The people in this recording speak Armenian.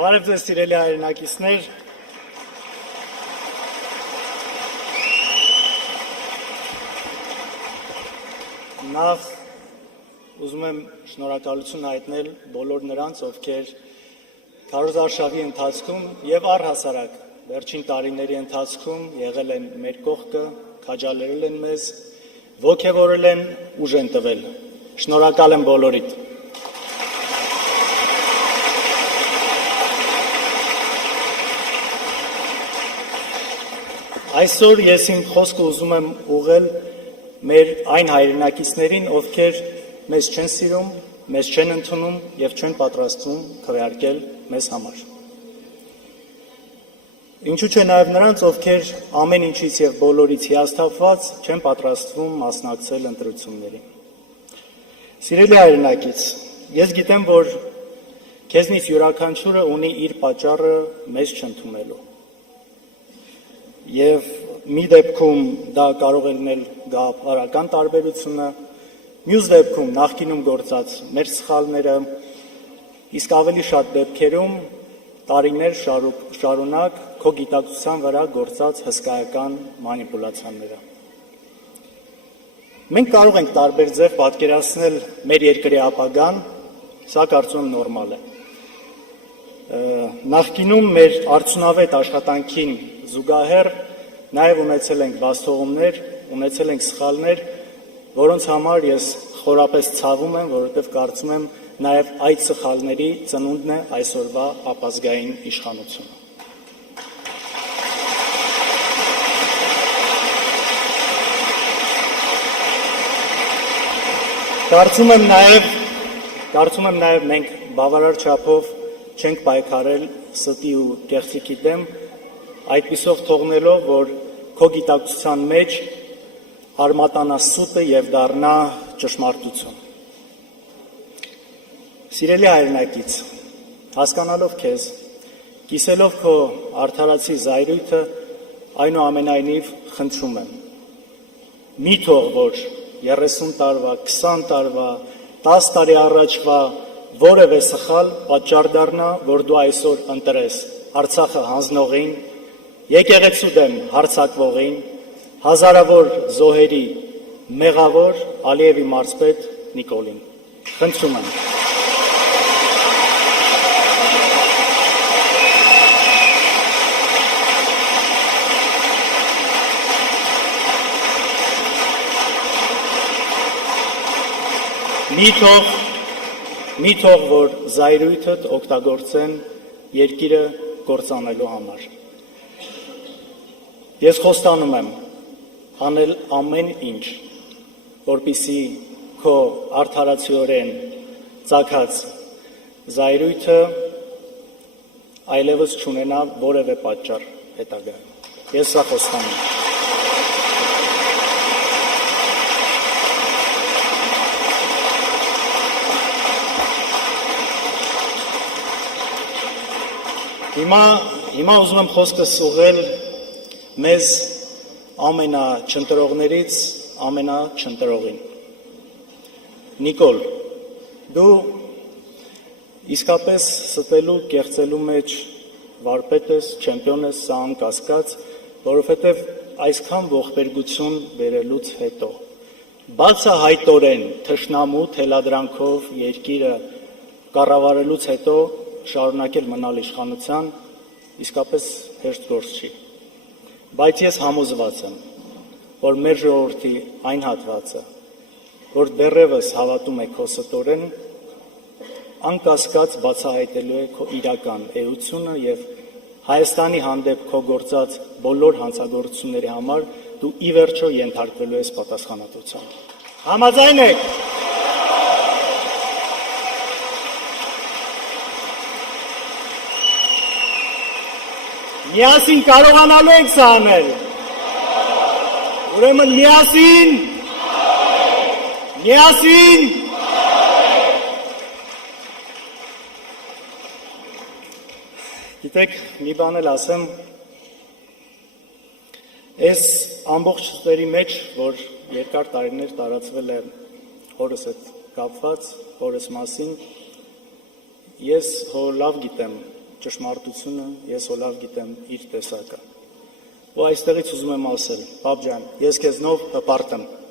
Բարև ձեզ սիրելի հայրենակիցներ, նախ ուզում եմ շնորհակալություն հայտնել բոլոր նրանց, ովքեր քարոզարշավի ընթացքում եւ առհասարակ վերջին տարիների ընթացքում եղել են մեր կողքը, քաջալերել են մեզ, ոգևորել են, ուժ են տվել։ Շնորհակալ եմ բոլորիդ։ Այսօր ես իմ խոսքը ուզում եմ ուղղել մեր այն հայրենակիցներին, ովքեր մեզ չեն սիրում, մեզ չեն ընդունում եւ չեն պատրաստվում քվեարկել մեզ համար։ Ինչու՞ չէ նաեւ նրանց, ովքեր ամեն ինչից եւ բոլորից հիասթափված չեն պատրաստվում մասնակցել ընտրություններին։ Սիրելի հայրենակից, ես գիտեմ, որ քեզնից յուրաքանչյուրը ունի իր պատճառը մեզ չընդունելու։ Եվ մի դեպքում դա կարող է լինել գաղափարական տարբերությունը, մյուս դեպքում նախկինում գործած մեր սխալները, իսկ ավելի շատ դեպքերում տարիներ շարունակ քո գիտակցության վրա գործած հսկայական մանիպուլյացիաները։ Մենք կարող ենք տարբեր ձև պատկերացնել մեր երկրի ապագան, սա կարծում եմ նորմալ է։ Նախկինում մեր արդյունավետ աշխատանքին զուգահեռ նաև ունեցել ենք բացթողումներ, ունեցել ենք սխալներ, որոնց համար ես խորապես ցավում եմ, որովհետև կարծում եմ նաև այդ սխալների ծնունդն է այսօրվա ապազգային իշխանությունը։ Կարծում եմ նաև մենք բավարար չափով չենք պայքարել ստի ու կեղծիքի դեմ, այդպիսով թողնելով, որ քո գիտակցության մեջ արմատանա սուտը եւ դառնա ճշմարտություն։ Սիրելի հայրենակից, հասկանալով քեզ, կիսելով քո արդարացի զայրույթը, այնուամենայնիվ խնդրում եմ։ Մի թող, որ 30 տարվա, 20 տարվա, 10 տարի առաջվա որևէ սխալ պատճառ դառնա, որ դու այսօր ընտրես Արցախը հանձնողին, եկեղեցու դեմ հարձակվողին, հազարավոր զոհերի մեղավոր Ալիևի մարզպետ Նիկոլին։ Խնդրում եմ։ Մի թող, որ զայրույթդ օգտագործեն երկիրը կործանելու համար։ Ես խոստանում եմ անել ամեն ինչ, որպեսզի քո արդարացիորեն ծագած զայրույթը այլևս չունենա որևէ պատճառ հետագայում։ Ես սա խոստանում եմ։ Հիմա ուզում եմ խոսքս ուղղել մեզ ամենաչընտրողներից ամենաչընտրողին։ Նիկոլ, դու իսկապես ստելու, կեղծելու մեջ վարպետ ես, չեմպիոն ես, սա անկասկած, որովհետև այսքան ողբերգություն բերելուց հետո, բացահայտորեն թշնամու թելադրանքով երկիրը կառավարելուց հետո շարունակել մնալ իշխանության իսկապես հեշտ գործ չի, բայց ես համոզված եմ, որ մեր ժողովրդի այն հատվածը, որ դեռևս հավատում է քո ստորեն, անկասկած բացահայտելու է քո իրական էությունը եւ Հայաստանի հանդեպ քո գործած բոլոր հանցագործությունների համար դու ի վերջո ենթարկվելու ես պատասխանատվության։ Համաձայն եք։ Միասին կարողանալու ենք սա անել։ Ուրեմն միասին։ Գիտեք, մի բան էլ ասեմ, այս ամբողջ ծերի մեջ, որ երկար տարիներ տարածվել է հորս հետ կապված, հորս մասին, ես լավ գիտեմ, ճշմարտությունը, ես հո լավ գիտեմ իր տեսակը։ Ու այստեղից ուզում եմ ասել, բաբ ջան, ես քեզնով հպարտ եմ,